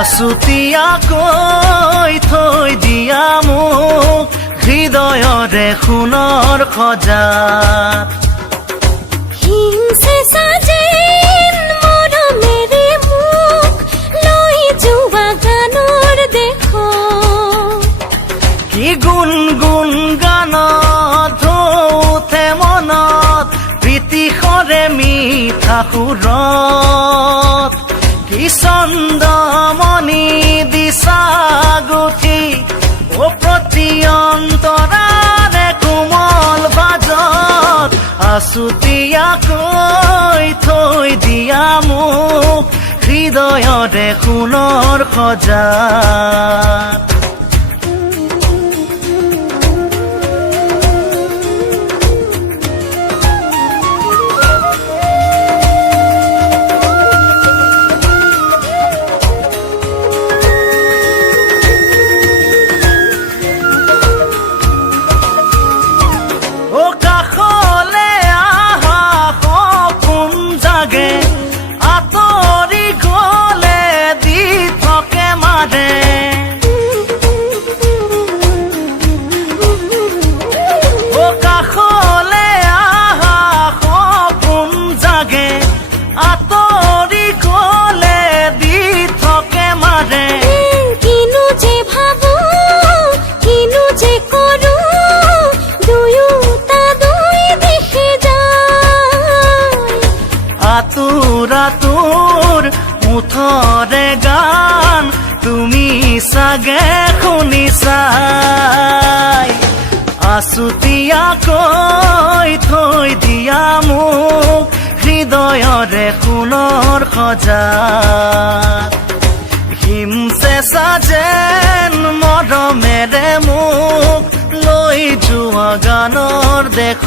আছুতীয়াকৈ থৈ দিয়া মোক হৃদয়ৰে সোণৰ সজাত হিংসে সাজেন মৰমেৰে মোক লৈ যোৱা গানৰ দেশ কি গুণ গুণ গানত উঠে মনত প্ৰীতিশৰে মিঠা সুৰত কি চন্দমণি দিছা গুঠি ও প্ৰতি অন্তৰাৰে কোমল বাজত আছুতীয়াকৈ থৈ দিয়া মোক হৃদয়ৰে সোণৰ সজাত আতুৰ মুঠৰে গান তুমি চাগে শুনিছাই আছুতীয়াকৈ থৈ দিয়া মোক হৃদয়ৰে সোণৰ সজাত হিমচে সাজেন মৰমেৰে মোক লৈ যোৱা গানৰ দেশ